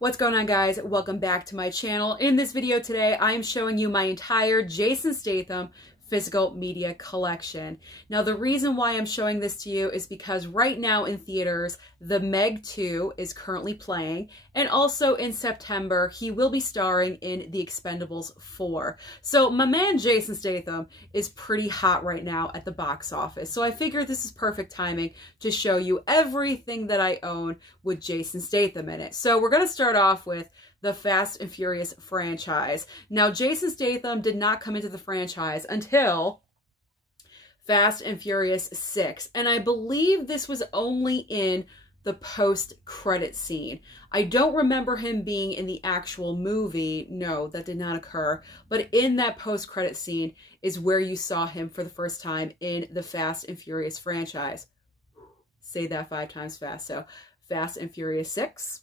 What's going on, guys? Welcome back to my channel. In this video today, I am showing you my entire Jason Statham physical media collection. Now, the reason why I'm showing this to you is because right now in theaters, The Meg 2 is currently playing, and also in September, he will be starring in The Expendables 4. So my man Jason Statham is pretty hot right now at the box office. So I figured this is perfect timing to show you everything that I own with Jason Statham in it. So we're going to start off with the Fast and Furious franchise. Now, Jason Statham did not come into the franchise until Fast and Furious 6. And I believe this was only in the post-credit scene. I don't remember him being in the actual movie. No, that did not occur. But in that post-credit scene is where you saw him for the first time in the Fast and Furious franchise. Say that 5 times fast. So, Fast and Furious 6.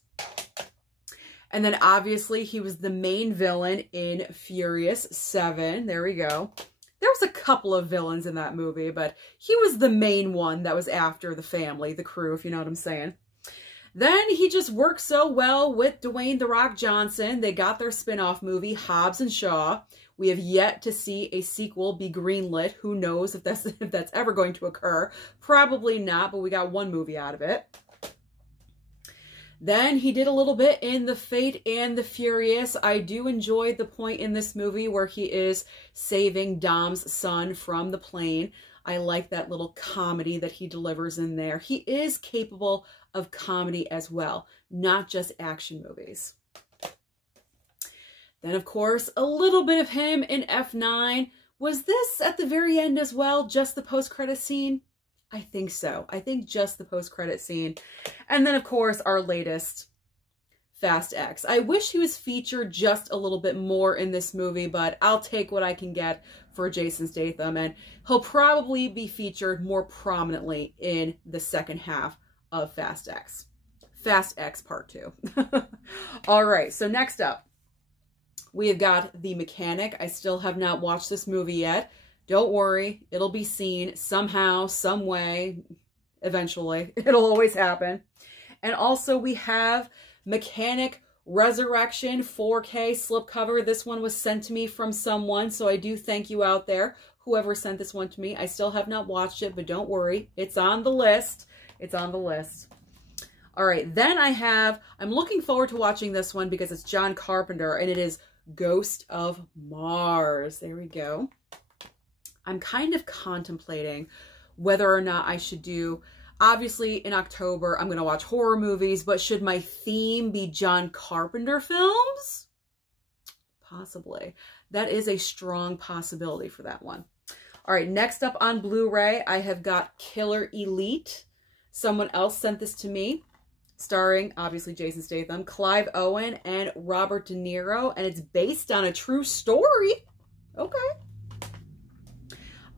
And then obviously he was the main villain in Furious 7. There we go. There was a couple of villains in that movie, but he was the main one that was after the family, the crew, if you know what I'm saying. Then he just worked so well with Dwayne "The Rock" Johnson. They got their spin-off movie, Hobbs and Shaw. We have yet to see a sequel be greenlit. Who knows if that's ever going to occur. Probably not, but we got one movie out of it. Then he did a little bit in The Fate and the Furious. I do enjoy the point in this movie where he is saving Dom's son from the plane. I like that little comedy that he delivers in there. He is capable of comedy as well, not just action movies. Then, of course, a little bit of him in F9. Was this at the very end as well, just the post-credit scene? I think so. I think just the post-credit scene. And then, of course, our latest, Fast X. I wish he was featured just a little bit more in this movie, but I'll take what I can get for Jason Statham, and he'll probably be featured more prominently in the second half of Fast X. Fast X Part 2. All right, so next up, we have got The Mechanic. I still have not watched this movie yet. Don't worry, it'll be seen somehow, some way, eventually. It'll always happen. And also we have Mechanic Resurrection 4K slipcover. This one was sent to me from someone, so I do thank you out there, whoever sent this one to me. I still have not watched it, but don't worry, it's on the list. It's on the list. All right, then I'm looking forward to watching this one because it's John Carpenter, and it is Ghost of Mars. There we go. I'm kind of contemplating whether or not I should do, obviously in October, I'm going to watch horror movies, but should my theme be John Carpenter films? Possibly. That is a strong possibility for that one. All right, next up on Blu-ray, I have got Killer Elite. Someone else sent this to me, starring, obviously, Jason Statham, Clive Owen, and Robert De Niro, and it's based on a true story. Okay.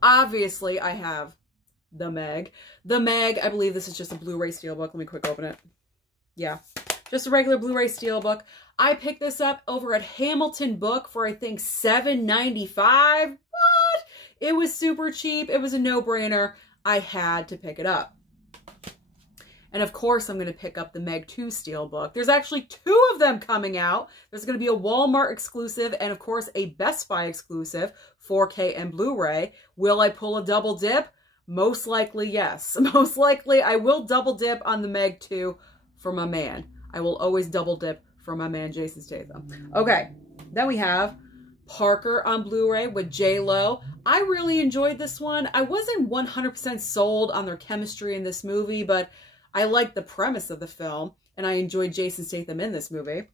Obviously, I have The Meg. The Meg, I believe this is just a Blu-ray steelbook. Let me quick open it. Yeah, just a regular Blu-ray steelbook. I picked this up over at Hamilton Book for, I think, $7.95. What? It was super cheap. It was a no-brainer. I had to pick it up. And of course, I'm going to pick up the Meg 2 steelbook. There's actually 2 of them coming out. There's going to be a Walmart exclusive and, of course, a Best Buy exclusive, 4K and Blu-ray. Will I pull a double dip? Most likely, yes. Most likely, I will double dip on the Meg 2 for my man. I will always double dip for my man, Jason Statham. Okay, then we have Parker on Blu-ray with J-Lo. I really enjoyed this one. I wasn't 100% sold on their chemistry in this movie, but I liked the premise of the film, and I enjoyed Jason Statham in this movie.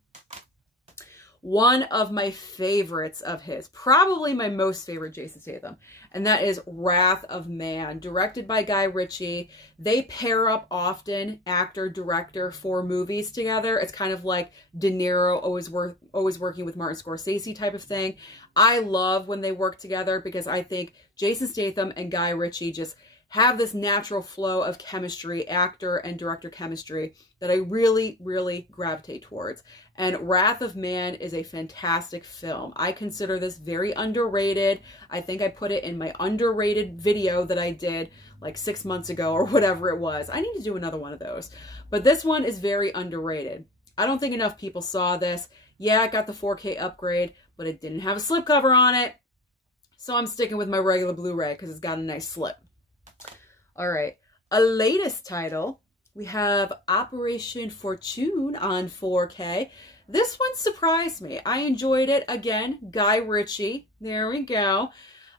One of my favorites of his, probably my most favorite Jason Statham, and that is Wrath of Man, directed by Guy Ritchie. They pair up often, actor, director, for movies together. It's kind of like De Niro always working with Martin Scorsese type of thing. I love when they work together because I think Jason Statham and Guy Ritchie just have this natural flow of chemistry, actor and director chemistry, that I really, really gravitate towards. And Wrath of Man is a fantastic film. I consider this very underrated. I think I put it in my underrated video that I did like 6 months ago or whatever it was. I need to do another one of those. But this one is very underrated. I don't think enough people saw this. Yeah, it got the 4K upgrade, but it didn't have a slipcover on it. So I'm sticking with my regular Blu-ray because it's got a nice slip. All right, a latest title. We have Operation Fortune on 4K. This one surprised me. I enjoyed it. Again, Guy Ritchie. There we go.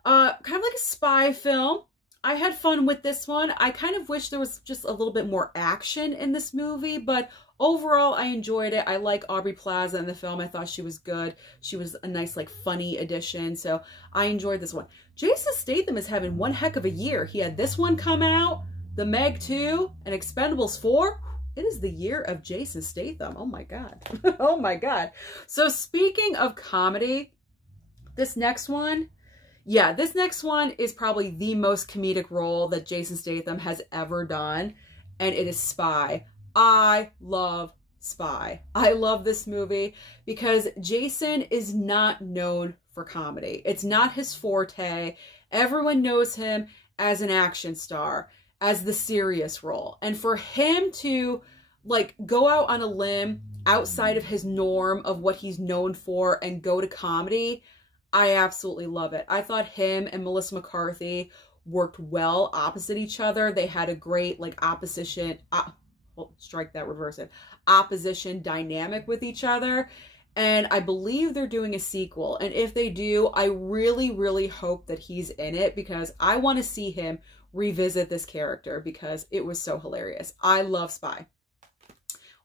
Kind of like a spy film. I had fun with this one. I kind of wish there was just a little bit more action in this movie, but overall, I enjoyed it. I like Aubrey Plaza in the film. I thought she was good. She was a nice, like, funny addition, so I enjoyed this one. Jason Statham is having one heck of a year. He had this one come out, The Meg 2, and Expendables 4. It is the year of Jason Statham. Oh my God. Oh my God. So speaking of comedy, this next one, yeah, this next one is probably the most comedic role that Jason Statham has ever done, and it is Spy. I love Spy. I love this movie because Jason is not known for comedy. It's not his forte. Everyone knows him as an action star, as the serious role. And for him to like go out on a limb outside of his norm of what he's known for and go to comedy, I absolutely love it. I thought him and Melissa McCarthy worked well opposite each other. They had a great like opposition, well, strike that, reverse it, opposition dynamic with each other. And I believe they're doing a sequel. And if they do, I really, really hope that he's in it because I want to see him revisit this character because it was so hilarious. I love Spy.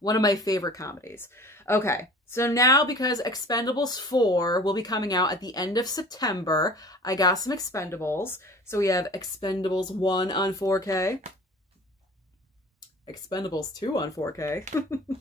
One of my favorite comedies. Okay, so now because Expendables 4 will be coming out at the end of September, I got some Expendables. So we have Expendables 1 on 4K. Expendables 2 on 4K.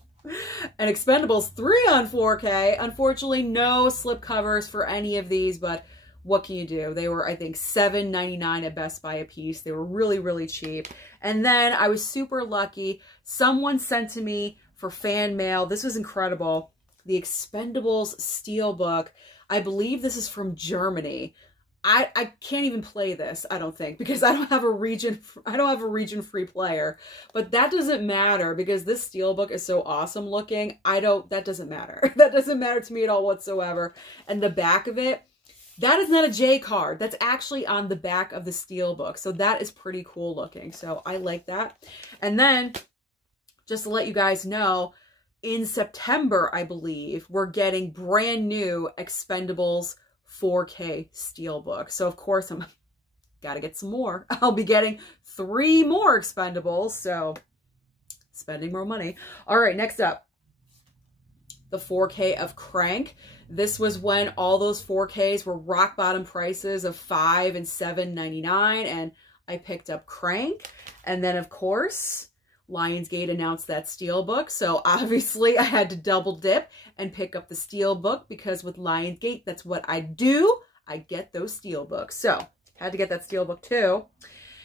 And Expendables 3 on 4K. Unfortunately, no slipcovers for any of these, but what can you do? They were, I think, $7.99 at Best Buy a piece. They were really, really cheap. And then I was super lucky. Someone sent to me for fan mail. This was incredible. The Expendables Steelbook. I believe this is from Germany. I can't even play this, I don't think, because I don't have a region-free player. But that doesn't matter because this Steelbook is so awesome looking. That doesn't matter. That doesn't matter to me at all whatsoever. And the back of it, that is not a J card. That's actually on the back of the Steelbook. So that is pretty cool looking. So I like that. And then, just to let you guys know, in September, I believe, we're getting brand new Expendables 4K Steelbook. So of course I'm gotta get some more. I'll be getting 3 more Expendables, so spending more money. All right, next up, the 4K of Crank. This was when all those 4Ks were rock bottom prices of $5 and $7.99, and I picked up Crank. And then of course, Lionsgate announced that Steelbook, so obviously I had to double dip and pick up the Steelbook because with Lionsgate, that's what I do. I get those Steelbooks. So, had to get that Steelbook too.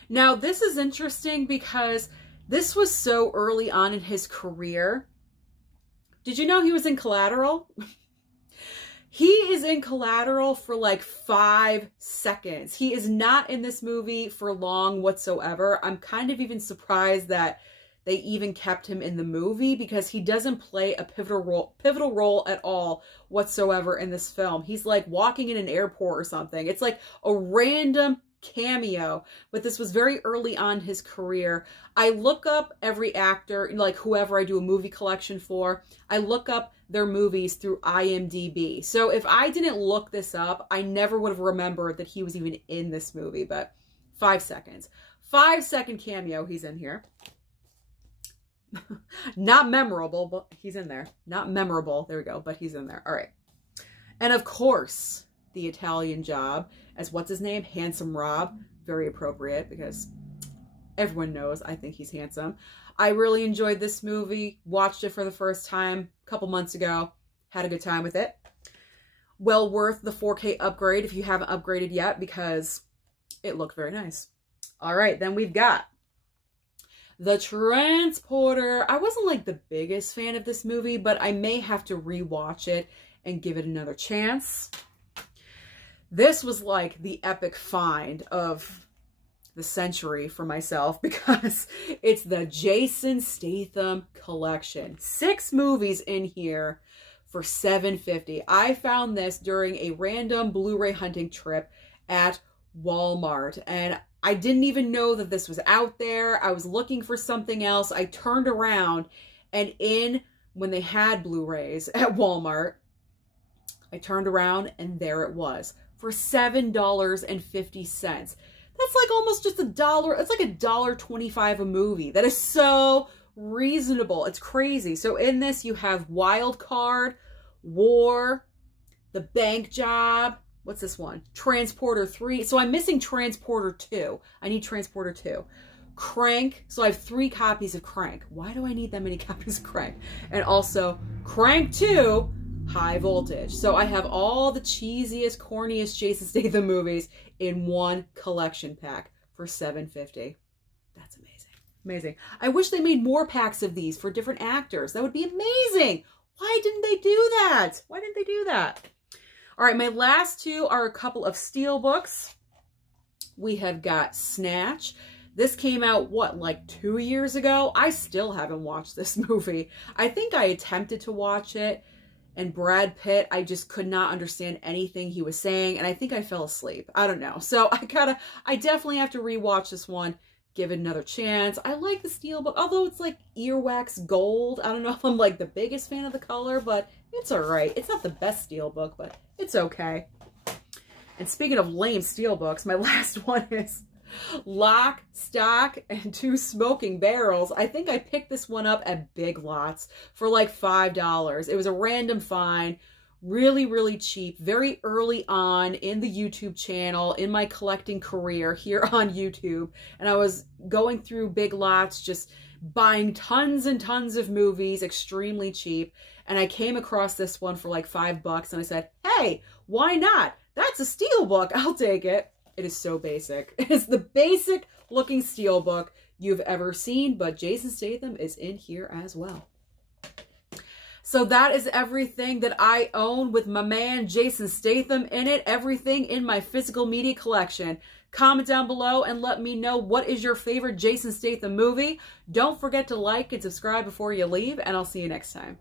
Now, this is interesting because this was so early on in his career. Did you know he was in Collateral? He is in Collateral for like 5 seconds. He is not in this movie for long whatsoever. I'm kind of even surprised that they even kept him in the movie because he doesn't play a pivotal role at all whatsoever in this film. He's like walking in an airport or something. It's like a random cameo, but this was very early on his career. I look up every actor, like whoever I do a movie collection for, I look up their movies through IMDb. So if I didn't look this up, I never would have remembered that he was even in this movie, but 5 seconds. 5-second cameo, he's in here. Not memorable, but he's in there. Not memorable, there we go, but he's in there. All right. And of course, the Italian Job as what's his name? Handsome Rob. Very appropriate because everyone knows I think he's handsome. I really enjoyed this movie. Watched it for the first time a couple months ago. Had a good time with it. Well worth the 4K upgrade if you haven't upgraded yet because it looked very nice. All right, then we've got The Transporter. I wasn't like the biggest fan of this movie, but I may have to rewatch it and give it another chance. This was like the epic find of the century for myself because it's the Jason Statham collection. 6 movies in here for $7.50. I found this during a random Blu-ray hunting trip at Walmart, and I didn't even know that this was out there. I was looking for something else. I turned around, and when they had Blu-rays at Walmart, I turned around and there it was for $7.50. That's like almost just $1. It's like $1.25 a movie. That is so reasonable. It's crazy. So in this you have Wild Card, War, The Bank Job. What's this one? Transporter 3. So I'm missing Transporter 2. I need Transporter 2. Crank. So I have 3 copies of Crank. Why do I need that many copies of Crank? And also Crank 2, High Voltage. So I have all the cheesiest, corniest Jason Statham movies in one collection pack for $7.50. That's amazing. Amazing. I wish they made more packs of these for different actors. That would be amazing. Why didn't they do that? Why didn't they do that? All right, my last 2 are a couple of steel books. We have got Snatch. This came out, what, like 2 years ago? I still haven't watched this movie. I think I attempted to watch it, and Brad Pitt, I just could not understand anything he was saying, and I think I fell asleep. I don't know. So I definitely have to rewatch this one, give it another chance. I like the steelbook, although it's like earwax gold. I don't know if I'm like the biggest fan of the color, but it's all right. It's not the best steelbook, but it's okay. And speaking of lame steelbooks, my last one is Lock, Stock, and 2 Smoking Barrels. I think I picked this one up at Big Lots for like $5. It was a random find. Really, really cheap. Very early on in the YouTube channel, in my collecting career here on YouTube. And I was going through Big Lots, just buying tons and tons of movies, extremely cheap. And I came across this one for like $5 and I said, hey, why not? That's a steelbook. I'll take it. It is so basic. It's the basic looking steelbook you've ever seen, but Jason Statham is in here as well. So that is everything that I own with my man Jason Statham in it. Everything in my physical media collection. Comment down below and let me know what is your favorite Jason Statham movie. Don't forget to like and subscribe before you leave, and I'll see you next time.